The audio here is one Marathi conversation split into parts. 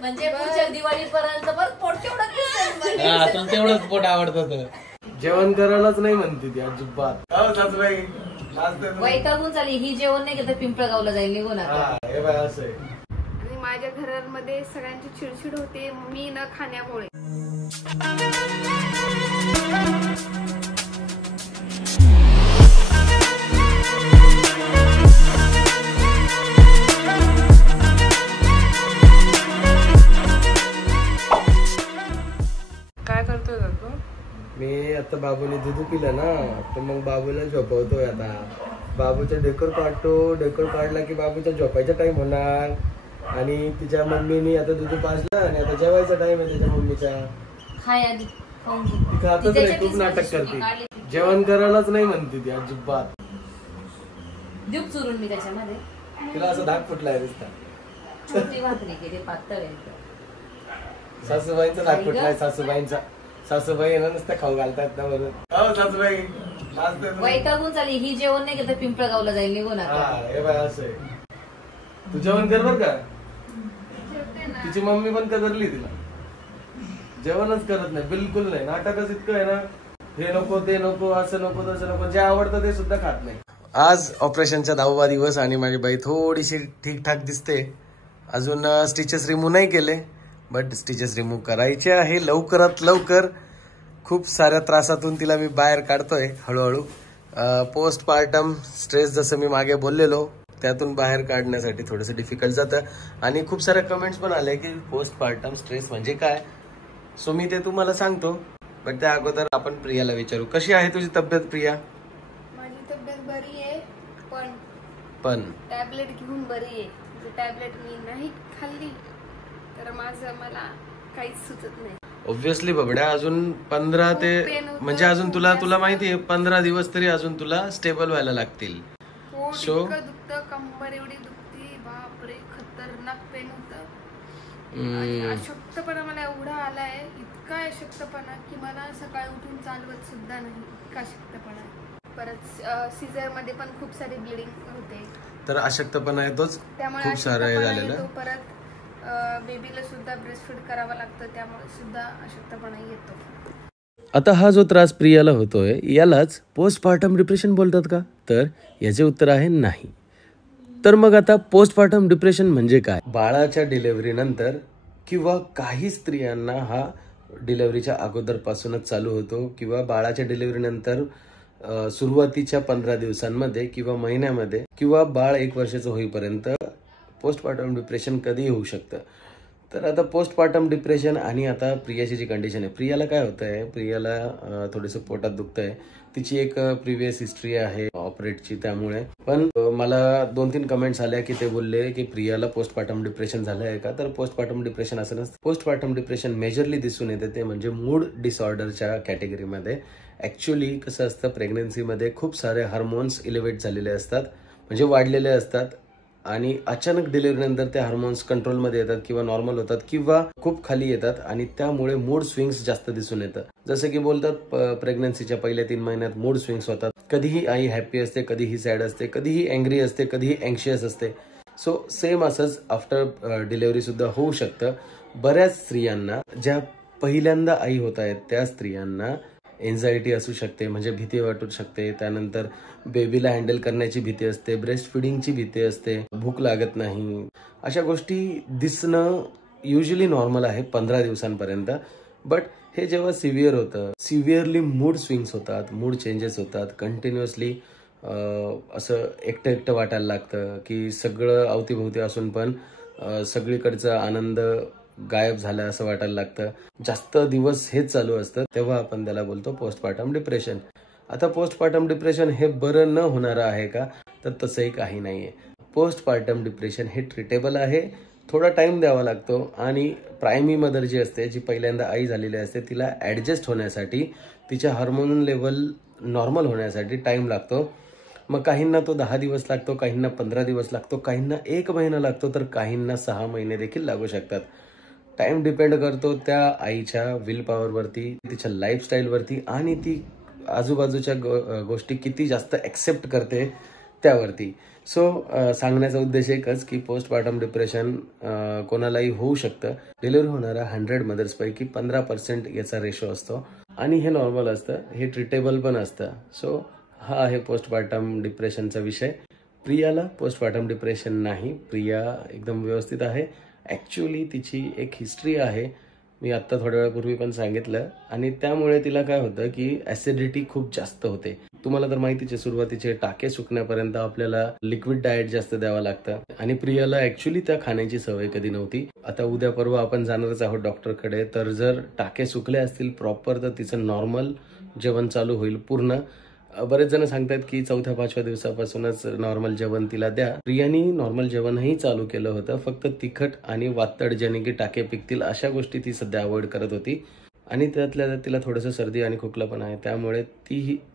म्हणजे पुढच्या दिवाळीपर्यंत परत पोट तेवढंच तेवढंच पोट आवडतं. जेवण करायलाच नाही म्हणते ती अजिबात. वैतागून चालली ही. जेवण नाही घेत पिंपळगावला जाईल निघून. असं आहे. आणि माझ्या घरामध्ये सगळ्यांची चिडचिड होते मी न खाण्यामुळे. काय करतोय तू? मी आता बाबूने दूध पिलं ना, तर मग बाबूला झोपवतोय. आता बाबूचा डेकोर काढतो. डेकोर काढला की बाबूचा झोपायचा टाइम होणार. आणि तिच्या मम्मीने आता दूध पाजलं आणि आता जेवायचा टाइम आहे तिच्या मम्मीचा. ती खातच नाही, खूप नाटक करते. जेवण करायलाच नाही म्हणते ती अजिबात. दूध चुरून मी त्याच्यामध्ये तिला असं धाक फुटलाय नुसता. छोटी भाकरी केली पातळ आहे. सासूबाईंचा धाक फुटलाय. सासूबाई ना नुसतं खाऊ घालतात ना म्हणून. सासूबाई वैतागून चालली ही. जेवण नाही घेत पिंपळगावला जाईल निघून. असं आहे. तू जेवण कर बर का. तिची मम्मी पण कदरली तिला. जेवणच करत नाही, बिलकुल नाही. नाटकच इतकं आहे ना, हे नको ते नको, असं नको तसं नको, जे आवडतं ते सुद्धा खात नाही. आज ऑपरेशनचा 10वा दिवस आणि माझी बाई थोडीशी ठीकठाक दिसते. अजून स्टिचेस रिमूव्ह नाही केले, बट स्टिचेस रिमूव्ह करायचे आहे लवकरात लवकर. खूप साऱ्या त्रासातून तिला मी बाहेर काढतोय हळूहळू. पोस्टपार्टम स्ट्रेस जसं मी मागे बोललेलो त्यातून बाहेर काढण्यासाठी थोडंसं डिफिकल्ट जातं. आणि खूप साऱ्या कमेंट्स पण आले की पोस्टपार्टम स्ट्रेस म्हणजे काय. सो मी ते तुम्हाला सांगतो, बट त्या अगोदर आपण प्रियाला विचारू. कशी आहे तुझी तब्येत प्रिया? माझी तब्येत बरी आहे, पण टॅबलेट घेऊन बरी आहे. टॅबलेट मी नाही खाल्ली तर मला काहीच सुचत नाही. ऑब्व्हियसली बबड्या, अजून 15 ते म्हणजे अजून तुला माहिती आहे 15 दिवस तरी अजून तुला स्टेबल व्हायला लागतील. सो दुखतं, कंबर एवढी दुखती, बापरे खतरनाक पेन होतं. आणि अशक्तपणा मला एवढा आलाय, इतका अशक्तपणा की मला सकाळी उठून चालवत सुद्धा नाही, इतका अशक्तपणा. परत सीझर मध्ये पण खूप सारी ब्लिडिंग होते, तर अशक्तपणा येतोच. खूप सारं हे झालेलं. परत बेबीला सुद्धा ब्रेस्ट फीड करावं लागतं, त्यामुळे सुद्धा अशक्तपणा येतो. आता हा जो त्रास प्रियाला होतोय यालाच पोस्टपार्टम डिप्रेशन बोलतात का? तर याचे उत्तर आहे नाही. तर मग आता पोस्टपार्टम डिप्रेशन म्हणजे काय? बाळाच्या डिलिव्हरी नंतर किंवा काही स्त्रियांना हा डिलिव्हरीच्या अगोदरपासूनच चालू होतो किंवा बाळाच्या डिलिव्हरी नंतर सुरुवातीच्या 15 दिवसांमध्ये किंवा महिन्यामध्ये किंवा बाळ 1 वर्षाचं होईपर्यंत पोस्टपार्टम डिप्रेशन कधी होऊ शकतं. तर आता पोस्टपार्टम डिप्रेशन आणि आता प्रियाची जी कंडिशन आहे, प्रियाला काय होत आहे, प्रियाला थोडंसं पोटात दुखतंय. तिची एक प्रिव्हियस हिस्ट्री आहे ऑपरेटची, त्यामुळे. पण मला 2-3 कमेंट्स आल्या की ते बोलले की प्रियाला पोस्टपार्टम डिप्रेशन झालं आहे का? तर पोस्टपार्टम डिप्रेशन असं नसतं. पोस्टपार्टम डिप्रेशन मेजरली दिसून येते ते म्हणजे मूड डिसऑर्डरच्या कॅटेगरीमध्ये. ऍक्च्युअली कसं असतं, प्रेग्नन्सीमध्ये खूप सारे हार्मोन्स इलेव्हेट झालेले असतात, म्हणजे वाढलेले असतात. आणि अचानक डिलिव्हरी नंतर ते हार्मोन्स कंट्रोलमध्ये येतात किंवा नॉर्मल होतात किंवा खूप खाली येतात आणि त्यामुळे मूड स्विंग्स जास्त दिसून येतं. जसं की बोलतात प्रेग्नन्सीच्या पहिल्या 3 महिन्यात मूड स्विंग्स होतात. कधीही आई हॅप्पी असते, कधीही सॅड असते, कधीही अँग्री असते, कधीही अँक्शियस असते. सो सेम असंच आफ्टर डिलिव्हरी सुद्धा होऊ शकतं. बऱ्याच स्त्रियांना, ज्या पहिल्यांदा आई होत आहेत त्या स्त्रियांना एन्झायटी असू शकते, म्हणजे भीती वाटू शकते. त्यानंतर बेबीला हँडल करण्याची भीती असते, ब्रेस्ट फिडिंगची भीती असते, भूक लागत नाही. अशा गोष्टी दिसणं युजली नॉर्मल आहे 15 दिवसांपर्यंत. बट हे जेव्हा सिव्हिअर होतं, सिव्हिअरली मूड स्विंग्स होतात, मूड चेंजेस होतात, कंटिन्युअसली असं एकटं एकटं वाटायला लागतं की सगळं अवतीभोवती असून पण सगळीकडचा आनंद गायब झाला असं वाटायला लागतं. जास्त दिवस हेच चालू असतं, तेव्हा आपण त्याला बोलतो पोस्टपार्टम डिप्रेशन. आता पोस्टपार्टम डिप्रेशन हे बरं न होणारं आहे का? तर तसंही काही नाहीये. पोस्टपार्टम डिप्रेशन हे ट्रीटेबल आहे. थोडा टाइम द्यावा लागतो आणि प्रायमी मदर जी असते, जी पहिल्यांदा आई झालेली असते, तिला ऍडजस्ट होण्यासाठी, तिच्या हार्मोन लेवल नॉर्मल होण्यासाठी टाइम लागतो. मग काहींना तो 10 दिवस लागतो, काहींना 15 दिवस लागतो, काहींना 1 महिना लागतो, तर काहींना 6 महिने देखील लागू शकतात. टाइम डिपेंड करतो त्या आईच्या विल पॉवरवरती, तिच्या लाईफस्टाईलवरती आणि ती आजूबाजूच्या गोष्टी किती जास्त ऍक्सेप्ट करते त्यावरती. सो सांगण्याचा उद्देश एकच की पोस्टपार्टम डिप्रेशन कोणालाही होऊ शकतं. डिलिव्हरी होणाऱ्या 100 मदर्सपैकी 15% याचा रेशो असतो आणि हे नॉर्मल असतं, हे ट्रीटेबल पण असतं. सो हा आहे पोस्टपार्टम डिप्रेशनचा विषय. प्रियाला पोस्टपार्टम डिप्रेशन नाही, प्रिया एकदम व्यवस्थित आहे. ॲक्च्युली तिची एक हिस्ट्री आहे, मी आत्ता थोड्या वेळापूर्वी पण सांगितलं, आणि त्यामुळे तिला काय होतं की ॲसिडिटी खूप जास्त होते. तुम्हाला तर माहितीच आहे, सुरुवातीचे टाके सुकण्यापर्यंत आपल्याला लिक्विड डाएट जास्त द्यावं लागतं आणि प्रियाला ॲक्च्युली त्या खाण्याची सवय कधी नव्हती. आता उद्या परवा आपण जाणारच आहोत डॉक्टरकडे, तर जर टाके सुकले असतील प्रॉपर तर तिचं नॉर्मल जेवण चालू होईल पूर्ण. बरेच जण सांगतात की 4-5व्या दिवसापासूनच नॉर्मल जेवण तिला द्या. प्रियानी नॉर्मल जेवणही चालू केलं होतं, फक्त तिखट आणि वातड ज्याने की टाके पिकतील अशा गोष्टी ती सध्या अवॉइड करत होती. आणि त्यातल्या त्यात तिला थोडंसं सर्दी आणि खोकला पण आहे,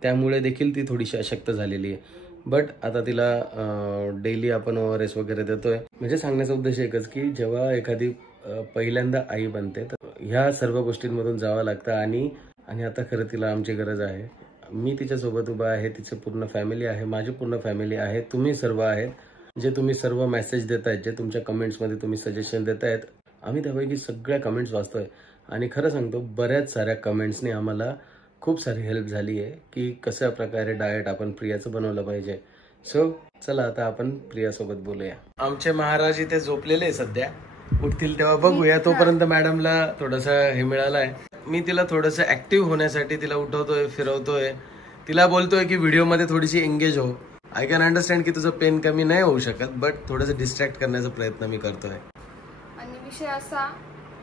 त्यामुळे देखील ती थोडीशी अशक्त झालेली आहे. बट आता तिला डेली आपण ORS वगैरे देतोय. म्हणजे सांगण्याचा उद्देश एकच की जेव्हा एखादी पहिल्यांदा आई बनते तर ह्या सर्व गोष्टींमधून जावं लागतं आणि आता खरं तिला आमची गरज आहे. मी तिच्यासोबत उभा आहे, तिचे पूर्ण फॅमिली आहे, माझी पूर्ण फॅमिली आहे, तुम्ही सर्व आहेत, जे तुम्ही सर्व मेसेज देतायत, जे तुमच्या कमेंट्समध्ये तुम्ही सजेशन देतायत, आम्ही त्यापैकी सगळ्या कमेंट्स वाचतोय. आणि खरं सांगतो बऱ्याच साऱ्या कमेंट्सने आम्हाला खूप सारी हेल्प झाली आहे की कशा प्रकारे डाएट आपण प्रियाचं बनवलं पाहिजे. सो चला आता आपण प्रियासोबत बोलूया. आमचे महाराज इथे झोपलेले आहे सध्या, उठतील तेव्हा बघूया. तोपर्यंत मॅडमला थोडंसं हे मिळालं आहे. मी तिला थोडंसं ऍक्टिव्ह होण्यासाठी तिला उठवतोय, फिरवतोय, तिला बोलतोय की व्हिडिओमध्ये थोडीशी एंगेज हो. आय कॅन अंडरस्टँड की तुझं पेन कमी नाही होऊ शकत, बट थोडंसं डिस्ट्रॅक्ट करण्याचा प्रयत्न मी करतोय. आणि विषय असा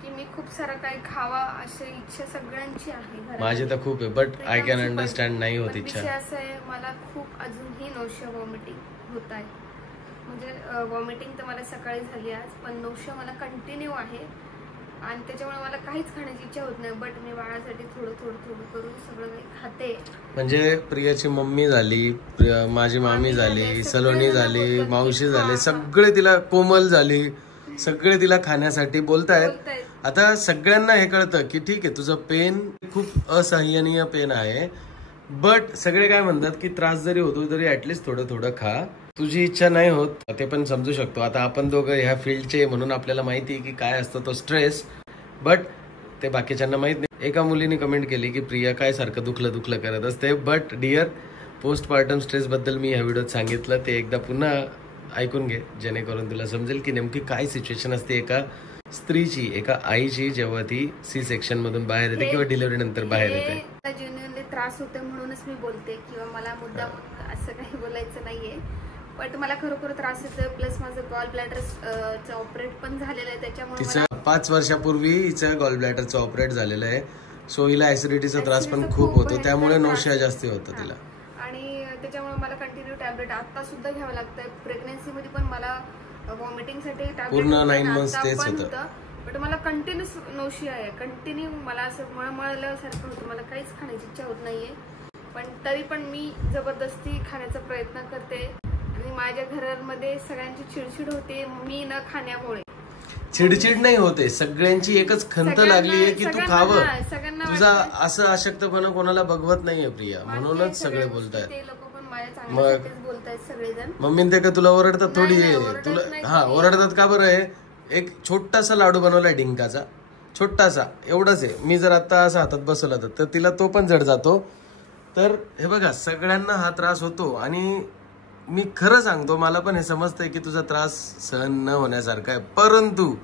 की मी खूप सारं काही खावा अशी इच्छा सगळ्यांची आहे घरात. माझी तर खूप आहे, बट आय कॅन अंडरस्टँड नाही होत इच्छा. विषय असा आहे, मला खूप अजूनही नौशा वॉमिटिंग होत आहे. म्हणजे वॉमिटिंग तर मला सकाळी झाली आज, पण नौशा मला कंटिन्यू आहे आणि त्याच्यामुळे मला काहीच खाण्याची इच्छा होत नाही. बट मी बाळासाठी थोडं करून सगळं काही खाते. म्हणजे प्रियाची मम्मी झाली, माझी मामी झाली, सलोनी झाली, मावशी झाली, सगळे तिला, कोमल झाली, सगळे तिला खाण्यासाठी बोलतायत. आता सगळ्यांना हे कळतं की ठीक आहे तुझं पेन खूप असह्यनीय पेन आहे, बट सगळे काय म्हणतात की त्रास जरी होतो तरी ऍटलिस्ट थोडं खा. तुझी इच्छा नाही होत ते पण समजू शकतो. आता आपण दोघं ह्या फील्डचे म्हणून आपल्याला माहिती आहे की काय असतं तो स्ट्रेस, बट ते बाकीच्यांना माहित नाही. एका मुलीने कमेंट केली की प्रिया काय सारखं दुखलं करत असते. बट डिअर, पोस्टपार्टम स्ट्रेस बद्दल मी ह्या व्हिडिओत सांगितलं, ते एकदा पुन्हा ऐकून घे जेणेकरून तुला समजेल की नेमकी काय सिच्युएशन असते एका स्त्रीची, एका आईची, जेव्हा ती C-सेक्शन मधून बाहेर येते किंवा डिलिव्हरी नंतर बाहेर येते. जेन्युइनली त्रास होते म्हणूनच मी बोलते, किंवा मला मुद्दाम असं काही बोलायचं नाहीये, बट मला खरोखर त्रास होतोय. प्लस माझं गॉल ब्लॅडर ऑपरेट पण झालेलं आहे, त्याच्यामुळे तिचं 5 वर्षापूर्वी हिचं गॉल ब्लॅडरचं ऑपरेट झालेलं आहे. सो हिला ऍसिडिटीचा त्रास पण खूप होतो, त्यामुळे नौशा जास्ती होतं तिला. आणि त्याच्यामुळे मला कंटिन्यू टॅबलेट आता सुद्धा घ्यावं लागतंय. प्रेग्नन्सी मध्ये पण मला वॉमिटिंगसाठी पूर्ण 9 मंथ्स तेच होतं. बट मला कंटिन्यू नौशी आहे, कंटिन्यू मला असं मळमळल्यासारखं होतं, मला काहीच खाण्याची इच्छा होत नाहीये. पण तरी पण मी जबरदस्ती खाण्याचा प्रयत्न करते आणि माझ्या घरामध्ये सगळ्यांची चिडचिड होते मी न खाण्यामुळे. चिडचिड नाही होते, सगळ्यांची एकच खंत लागली आहे की तू खावं. तुझा असं अशक्तपणा कोणाला बघवत नाहीये प्रिया, म्हणूनच सगळे बोलतायत. मम्मीन ते का तुला ओरडतात थोडी, तुला ओरडतात का बरं? आहे एक छोटासा लाडू बनवलाय डिंकाचा, छोटासा एवढाच आहे. मी जर आता असं हातात बसवला तर तिला तो पण जड जातो. तर हे बघा, सगळ्यांना हा त्रास होतो आणि मी खरं सांगतो, मला पण हे समजतंय की तुझा त्रास सहन न होण्यासारखा आहे, परंतु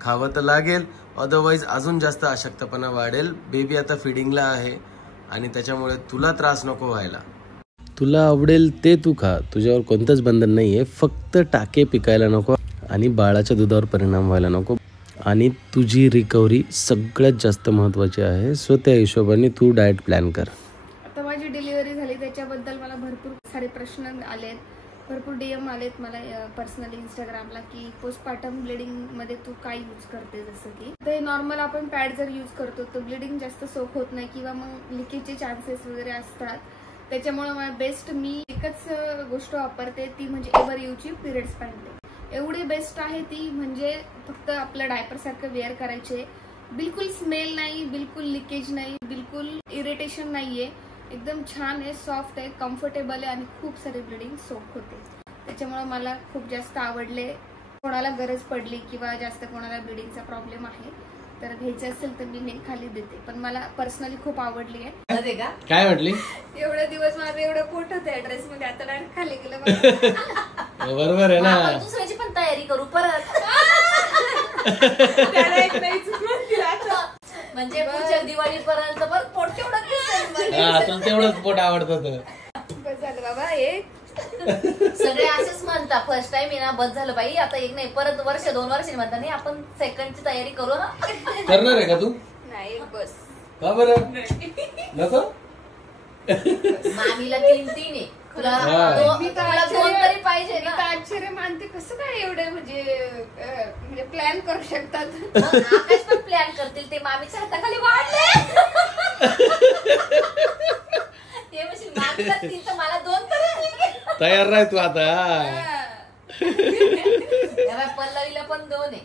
खावं तर लागेल, अदरवाईज अजून जास्त अशक्तपणा वाढेल. बेबी आता फिडिंगला आहे आणि त्याच्यामुळे तुला त्रास नको व्हायला. तुला आवडेल ते तू खा, तुझ्यावर कोणतंच बंधन नाहीये. फक्त टाके पिकायला नको आणि बाळाच्या दुधावर परिणाम व्हायला नको, आणि तुझी रिकव्हरी सगळ्यात जास्त महत्वाची आहे. सो त्या हिशोबाने तू डाएट प्लॅन कर. आता माझी डिलिव्हरी झाली त्याच्याबद्दल मला भरपूर सारे प्रश्न आलेत, भरपूर DM आलेत मला पर्सनली इंस्टाग्रामला की पोस्टपार्टम ब्लिडिंग मध्ये तू काय यूज करते. जसं की ते नॉर्मल आपण पॅड जर यूज करतो तर ब्लिडिंग जास्त सोक होत नाही किंवा मग लिकेजचे चान्सेस वगैरे असतात. त्याच्यामुळे बेस्ट मी एकच गोष्ट वापरते, ती म्हणजे एव्हर यूची पिरियड्स पॅड. एवढी बेस्ट आहे ती, म्हणजे फक्त आपलं डायपर सारखं वेअर करायचे, बिलकुल स्मेल नाही, बिलकुल लिकेज नाही, बिलकुल इरिटेशन नाहीये. एकदम छान आहे, सॉफ्ट आहे, कम्फर्टेबल आहे आणि खूप सारी ब्लिडिंग सोप होते. त्याच्यामुळे मला खूप जास्त आवडले. कोणाला गरज पडली किंवा जास्त कोणाला ब्लिडिंगचा प्रॉब्लेम आहे तर घ्यायचं असेल तर मी लिंक खाली देते. पण मला पर्सनली खूप आवडली आहे. काय म्हटली? एवढे दिवस माझं एवढं पोट होतं ऍड्रेस मध्ये, आता डायरेक्ट खाली गेलं. बरोबर आहे ना. आपण दुसऱ्याची पण तयारी करू परत. म्हणजे पुढच्या दिवाळीपर्यंत परत पोट तेवढं तेवढंच पोट आवडतं. बस झालं बाबा हे. सगळे असेच म्हणता फर्स्ट टाइम आहे ना, बस झालं बाई, आता एक नाही परत वर्ष 2 वर्षांनी म्हणता नाही आपण सेकंडची तयारी करू ना. करणार आहे का तू? नाही बस. का बरं नको? मामीला 3 आहे, तुला 2 तरी पाहिजे ना. आश्चर्य मानते कसं काय एवढं म्हणजे प्लॅन करू शकतात. आकाश पण प्लॅन करतील, ते मामीच्या हाताखाली वाढले. ते म्हणजे मामीला 3 तर मला 2 तरी. तयार राह तू आता. पल्लवीला पण 2 आहे,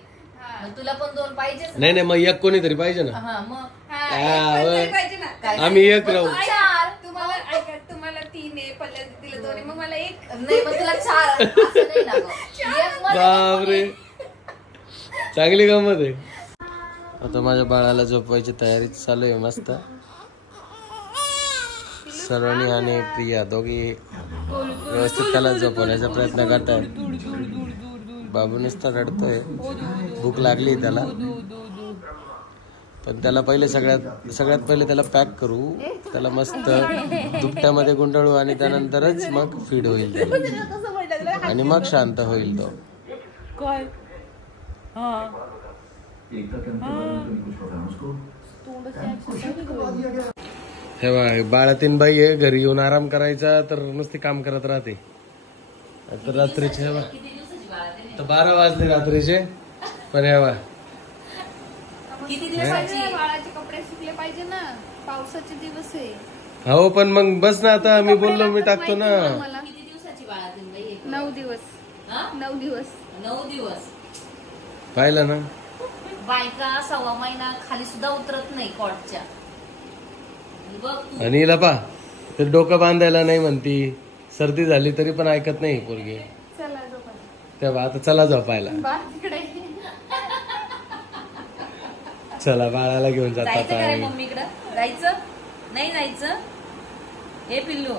मग तुला पण 2 पाहिजे. नाही मग एक कोणीतरी पाहिजे ना. हा मग पाहिजे ना. आम्ही एक राहू. 4. तुम्हाला 3 आहे, पल्ल्या तिला 2 आहे, मग मला 1 नाही, मग तुला 4 असं नाही ना गं. बापरे, चांगली गंमत आहे. आता माझ्या बाळाला झोपवायची तयारी चालू आहे मस्त. सलोनी आणि प्रिया दोघी व्यवस्थित त्याला झोपवण्याचा प्रयत्न करतायत. बाबू नुसता रडतोय, भूक लागली त्याला. पण त्याला पहिले सगळ्यात पहिले त्याला पॅक करू, त्याला मस्त दुपट्यामध्ये गुंडाळू आणि त्यानंतरच मग फीड होईल त्याला आणि मग शांत होईल तो. हे बघ, बाळातीन बाई आहे, घरी येऊन आराम करायचा तर नुसती काम करत राहते. तर रात्रीचे हे तर 12 वाजले रात्रीचे. पण हे बघ किती दिवसाची? बाळाचे कपडे सुकले पाहिजे ना, पावसाचे दिवस आहे. हो पण मग बस ना, आता मी बोललो मी टाकतो ना. किती दिवसाची बाळातीन बाई? 9 दिवस. 9 दिवस. 9 दिवस पाहिलं ना. बायका 1.25 महिना खाली सुद्धा उतरत नाही कॉटच्या. आणि हिला पा तर डोकं बांधायला नाही म्हणती, सर्दी झाली तरी पण ऐकत नाही पोरगी. तेव्हा आता चला झोपायला. चला बाळाला घेऊन जातात. मम्मीकडे जायचं नाही जायचं हे पिल्लू.